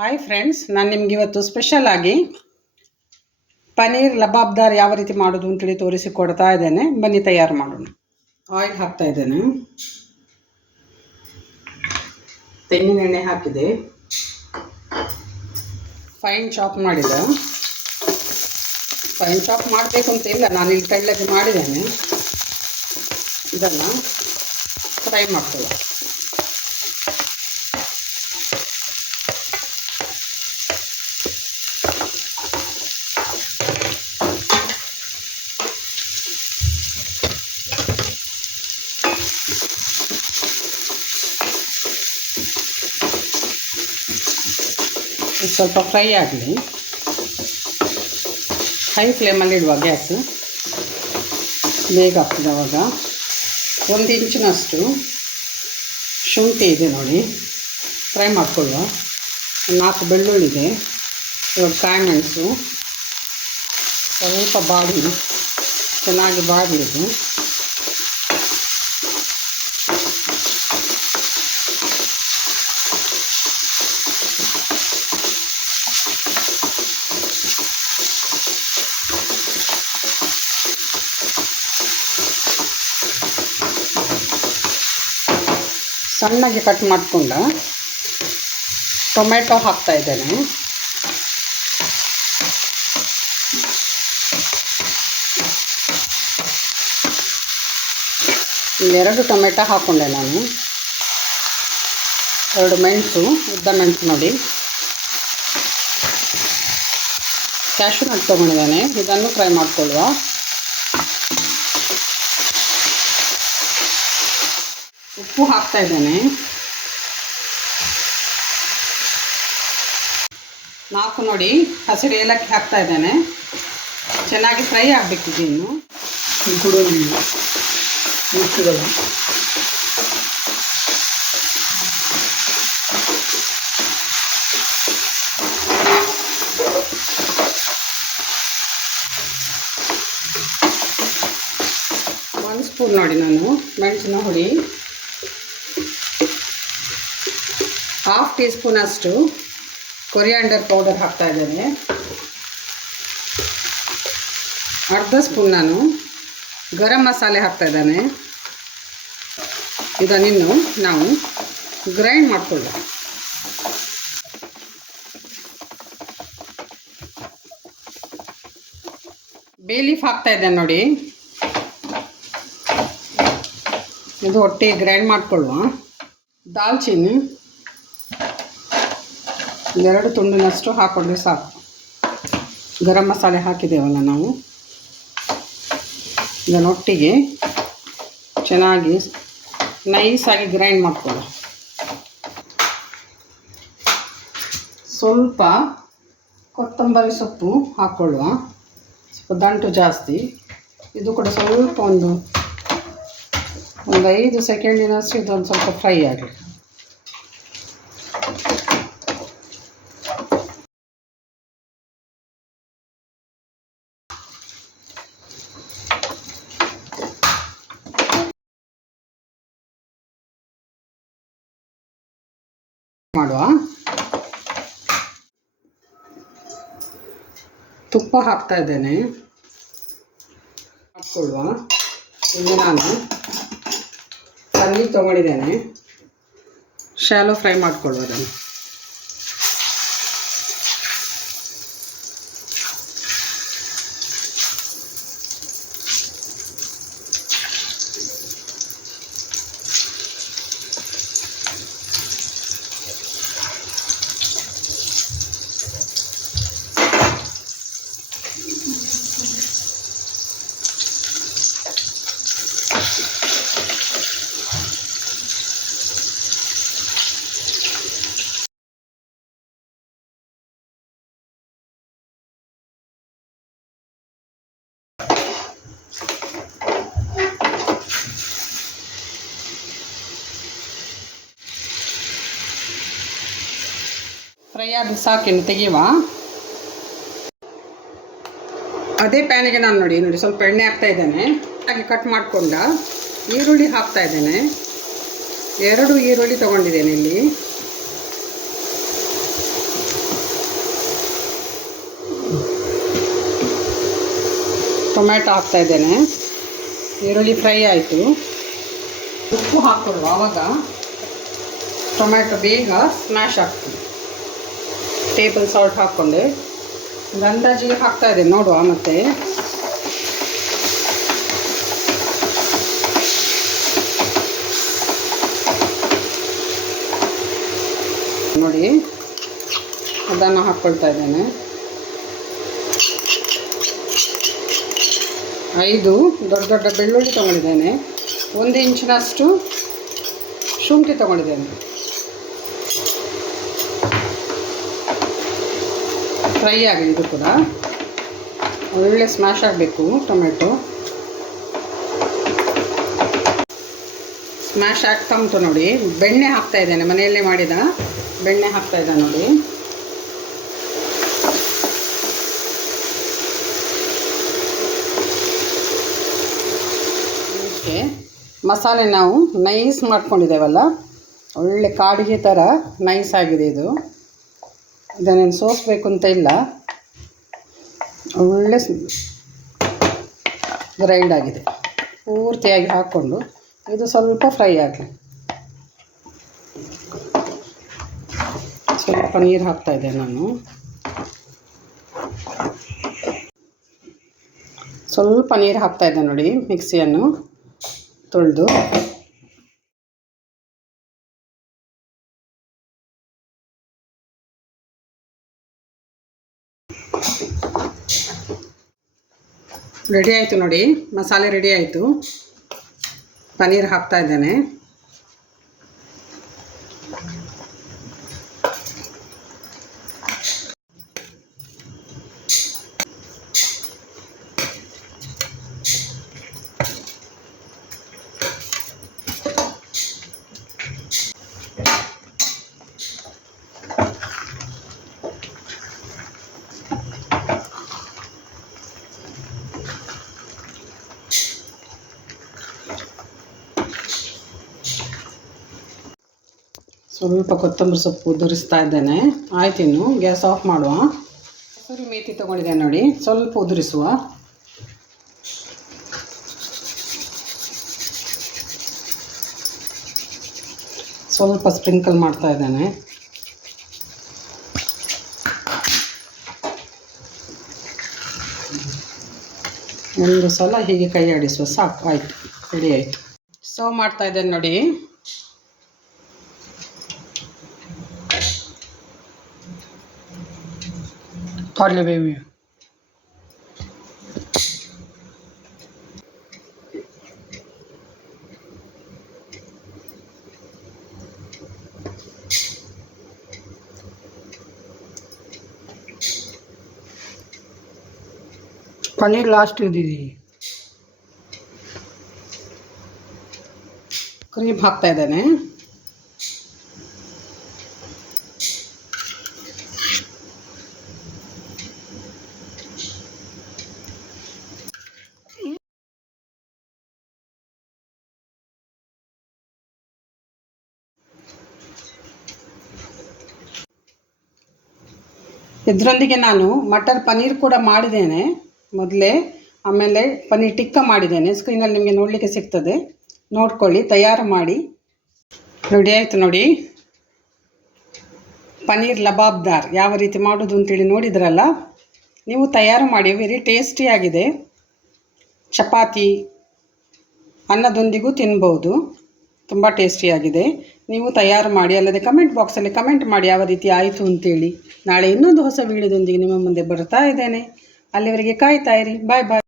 Hi friends, ನಾನು ನಿಮ್ಗೆ ಇವತ್ತು ಸ್ಪೆಷಲ್ ಆಗಿ ಪನ್ನೀರ್ ಲಬಾಬ್ದಾರ್ ಯಾವ ರೀತಿ ಮಾಡೋದು ಅಂತೇಳಿ ತೋರಿಸಿಕೊಡ್ತಾ ಇದ್ದೇನೆ. ಬನ್ನಿ ತಯಾರು ಮಾಡೋಣ. ಆಯಿಲ್ ಹಾಕ್ತಾ ಇದ್ದೇನೆ. ತೆಂಗಿನ ಎಣ್ಣೆ ಹಾಕಿದೆ. ಫೈನ್ ಚಾಪ್ ಮಾಡಿದೆ. ಫೈನ್ ಚಾಪ್ ಮಾಡಬೇಕು ಅಂತ ಇಲ್ಲ, ನಾನು ಇಲ್ಲಿ ತೆಳ್ಳಗೆ ಮಾಡಿದ್ದೇನೆ. ಇದನ್ನು ಫ್ರೈ ಮಾಡ್ಕೊಳ್ಳಿ. ಸ್ವಲ್ಪ ಫ್ರೈ ಆಗಲಿ. ಹೈ ಫ್ಲೇಮಲ್ಲಿ ಇಡುವ ಗ್ಯಾಸ್, ಬೇಗ ಆಗ್ತದೆ. ಅವಾಗ 1 ಇಂಚಿನಷ್ಟು ಶುಂಠಿ ಇದೆ ನೋಡಿ, ಫ್ರೈ ಮಾಡ್ಕೊಳ್ಳುವ. 4 ಬೆಳ್ಳುಳ್ಳಿ ಇದೆ. ಇವಾಗ ಕಾಯಿ ಮೆಣಸು ಸ್ವಲ್ಪ ಬಾಡಿ ಚೆನ್ನಾಗಿ ಬಾಡಲಿದೆ. ಸಣ್ಣಗೆ ಕಟ್ ಮಾಡಿಕೊಂಡ ಟೊಮೆಟೊ ಹಾಕ್ತಾ ಇದ್ದೇನೆ. ಇಲ್ಲೆರಡು ಟೊಮೆಟೊ ಹಾಕ್ಕೊಂಡೆ ನಾನು. 2 ಮೆಣಸು, ಉದ್ದ ಮೆಣಸು ನೋಡಿ. ಕ್ಯಾಶ್ಯೂ ನಟ್ ತೊಗೊಂಡಿದ್ದೇನೆ, ಇದನ್ನು ಫ್ರೈ ಮಾಡಿಕೊಳ್ಳುವ. ಉಪ್ಪು ಹಾಕ್ತಾ ಇದ್ದೇನೆ. 4 ನೋಡಿ ಹಸಿರು ಏಲಕ್ಕಿ ಹಾಕ್ತಾ ಇದ್ದೇನೆ. ಚೆನ್ನಾಗಿ ಫ್ರೈ ಆಗಬೇಕಿದೆ. ಇನ್ನು ಒಂದು ಸ್ಪೂನ್ ನೋಡಿ ನಾನು ಮೆಣಸಿನ ಹುಡಿ, 1/2 ಟೀ ಸ್ಪೂನ್ ಅಷ್ಟು ಕೊರಿಯಾಂಡರ್ ಪೌಡರ್ ಹಾಕ್ತಾ ಇದ್ದೇನೆ. 1/2 ಸ್ಪೂನ್ ನಾನು ಗರಂ ಮಸಾಲೆ ಹಾಕ್ತಾ ಇದ್ದೇನೆ. ಇದನ್ನು ನಾವು ಗ್ರೈಂಡ್ ಮಾಡಿಕೊಳ್ಳೋಣ. ಬೇ ಲೀಫ್ ಹಾಕ್ತಾ ಇದ್ದೇನೆ ನೋಡಿ, ಇದು ಒಟ್ಟಿಗೆ ಗ್ರೈಂಡ್ ಮಾಡಿಕೊಳ್ಳುವ. ದಾಲ್ಚಿನ್ನಿ 2 ತುಂಡಿನಷ್ಟು ಹಾಕ್ಕೊಂಡ್ರೆ ಸಾಕು. ಗರಂ ಮಸಾಲೆ ಹಾಕಿದ್ದೇವಲ್ಲ ನಾವು, ಇದನ್ನೊಟ್ಟಿಗೆ ಚೆನ್ನಾಗಿ ನೈಸಾಗಿ ಗ್ರೈಂಡ್ ಮಾಡ್ಕೊಳ್ಳೋ. ಸ್ವಲ್ಪ ಕೊತ್ತಂಬರಿ ಸೊಪ್ಪು ಹಾಕ್ಕೊಳ್ಳುವ, ಸ್ವಲ್ಪ ದಂಟು ಜಾಸ್ತಿ. ಇದು ಕೂಡ ಸ್ವಲ್ಪ ಒಂದು 5 ಸೆಕೆಂಡಿನಷ್ಟು ಇದೊಂದು ಸ್ವಲ್ಪ ಫ್ರೈ ಆಗಲಿ. ಮಾಡುವ. ತುಪ್ಪ ಹಾಕ್ತಾ ಇದ್ದೇನೆ, ಹಾಕ್ಕೊಳ್ಳುವ. ಇಲ್ಲಿ ನಾನು ಪನ್ನೀರ್ ತೊಗೊಂಡಿದ್ದೇನೆ, ಶಾಲೋ ಫ್ರೈ ಮಾಡ್ಕೊಳ್ಳೋದನ್ನು. ಫ್ರೈ ಆಗಿ ಸಾಕಿನ್ನು ತೆಗೆಯುವ. ಅದೇ ಪ್ಯಾನಿಗೆ ನಾನು ನೋಡಿ ಸ್ವಲ್ಪ ಎಣ್ಣೆ ಹಾಕ್ತಾ ಇದ್ದೇನೆ. ಹಾಗೆ ಕಟ್ ಮಾಡಿಕೊಂಡ ಈರುಳ್ಳಿ ಹಾಕ್ತಾ ಇದ್ದೇನೆ. 2 ಈರುಳ್ಳಿ ತೊಗೊಂಡಿದ್ದೇನೆ ಇಲ್ಲಿ. ಟೊಮ್ಯಾಟೊ ಹಾಕ್ತಾಯಿದ್ದೇನೆ. ಈರುಳ್ಳಿ ಫ್ರೈ ಆಯಿತು. ಉಪ್ಪು ಹಾಕ್ಕೊಳ್ಳುವ, ಆವಾಗ ಟೊಮ್ಯಾಟೊ ಬೇಗ ಸ್ಮ್ಯಾಶ್ ಆಗ್ತದೆ. ಟೇಬಲ್ ಸಾಲ್ಟ್ ಹಾಕ್ಕೊಂಡೆ. ಒಂದು ಅಂದಾಜಿಗೆ ಹಾಕ್ತಾಯಿದೆ, ನೋಡುವ. ಮತ್ತು ನೋಡಿ, ಅದನ್ನು ಹಾಕ್ಕೊಳ್ತಾ ಇದ್ದೇನೆ. 5 ದೊಡ್ಡ ದೊಡ್ಡ ಬೆಳ್ಳುಳ್ಳಿ ತೊಗೊಂಡಿದ್ದೇನೆ. 1 ಇಂಚಿನಷ್ಟು ಶುಂಠಿ ತೊಗೊಂಡಿದ್ದೇನೆ. ಫ್ರೈ ಆಗಿದೆ, ಇದು ಕೂಡ ಒಳ್ಳೆ ಸ್ಮ್ಯಾಶ್ ಆಗಬೇಕು. ಟೊಮೆಟೊ ಸ್ಮ್ಯಾಶ್ ಆಗ್ತಾ ಉಂಟು ನೋಡಿ. ಬೆಣ್ಣೆ ಹಾಕ್ತಾಯಿದ್ದೇನೆ, ಮನೆಯಲ್ಲೇ ಮಾಡಿದ ಬೆಣ್ಣೆ ಹಾಕ್ತಾಯಿದ್ದೆ ನೋಡಿ. ಮಸಾಲೆ ನಾವು ನೈಸ್ ಮಾಡ್ಕೊಂಡಿದ್ದೇವಲ್ಲ, ಒಳ್ಳೆ ಕಾಡಿಗೆ ಥರ ನೈಸ್ ಆಗಿದೆ ಇದು. ಇದನ್ನೇನು ಸೋಸಬೇಕು ಅಂತ ಇಲ್ಲ, ಒಳ್ಳೆ ಗ್ರೈಂಡ್ ಆಗಿದೆ. ಪೂರ್ತಿಯಾಗಿ ಹಾಕ್ಕೊಂಡು ಇದು ಸ್ವಲ್ಪ ಫ್ರೈ ಆಗಲಿ. ಸ್ವಲ್ಪ ನೀರು ಹಾಕ್ತಾಯಿದ್ದೆ ನಾನು. ಸ್ವಲ್ಪ ನೀರು ಹಾಕ್ತಾಯಿದ್ದೆ ನೋಡಿ, ಮಿಕ್ಸಿಯನ್ನು ತೊಳೆದು. ರೆಡಿ ಆಯಿತು ನೋಡಿ, ಮಸಾಲೆ ರೆಡಿ ಆಯಿತು. ಪನ್ನೀರ್ ಹಾಕ್ತಾ ಇದ್ದೇನೆ. ಸ್ವಲ್ಪ ಕೊತ್ತಂಬರಿ ಸೊಪ್ಪು ಉದುರಿಸ್ತಾ ಇದ್ದೇನೆ. ಆಯ್ತು, ಇನ್ನು ಗ್ಯಾಸ್ ಆಫ್ ಮಾಡುವ. ಕಸೂರಿ ಮೇಥಿ ತೊಗೊಂಡಿದ್ದೇನೆ ನೋಡಿ, ಸ್ವಲ್ಪ ಉದುರಿಸುವ. ಸ್ವಲ್ಪ ಸ್ಪ್ರಿಂಕಲ್ ಮಾಡ್ತಾ ಇದ್ದೇನೆ. ಒಂದು ಸಲ ಹೀಗೆ ಕೈ ಆಡಿಸುವ, ಸಾಕು. ಆಯಿತು, ರೆಡಿ ಆಯಿತು. ಸರ್ವ್ ಮಾಡ್ತಾ ಇದ್ದೇನೆ ನೋಡಿ. Parle baby. पनीर लास्ट दीदी क्रीम ಹಾಕ್ತಾ ಇದ್ದೇನೆ. ಇದರೊಂದಿಗೆ ನಾನು ಮಟರ್ ಪನ್ನೀರ್ ಕೂಡ ಮಾಡಿದ್ದೇನೆ ಮೊದಲೇ. ಆಮೇಲೆ ಪನ್ನೀರ್ ಟಿಕ್ಕಾ ಮಾಡಿದ್ದೇನೆ. ಸ್ಕ್ರೀನಲ್ಲಿ ನಿಮಗೆ ನೋಡಲಿಕ್ಕೆ ಸಿಗ್ತದೆ, ನೋಡ್ಕೊಳ್ಳಿ, ತಯಾರು ಮಾಡಿ. ರೆಡಿ ಆಯಿತು ನೋಡಿ, ಪನ್ನೀರ್ ಲಬಾಬ್ದಾರ್ ಯಾವ ರೀತಿ ಮಾಡೋದು ಅಂತೇಳಿ ನೋಡಿದ್ರಲ್ಲ. ನೀವು ತಯಾರು ಮಾಡಿ, ವೆರಿ ಟೇಸ್ಟಿಯಾಗಿದೆ. ಚಪಾತಿ ಅನ್ನದೊಂದಿಗೂ ತಿನ್ಬೋದು, ತುಂಬ ಟೇಸ್ಟಿಯಾಗಿದೆ. ನೀವು ತಯಾರು ಮಾಡಿ. ಅಲ್ಲದೆ ಕಮೆಂಟ್ ಬಾಕ್ಸಲ್ಲಿ ಕಮೆಂಟ್ ಮಾಡಿ ಯಾವ ರೀತಿ ಆಯಿತು ಅಂತೇಳಿ. ನಾಳೆ ಇನ್ನೊಂದು ಹೊಸ ವೀಡಿಯೋದೊಂದಿಗೆ ನಿಮ್ಮ ಮುಂದೆ ಬರ್ತಾ ಇದ್ದೇನೆ. ಅಲ್ಲಿವರೆಗೆ ಕಾಯ್ತಾ ಇರಿ. ಬಾಯ್ ಬಾಯ್.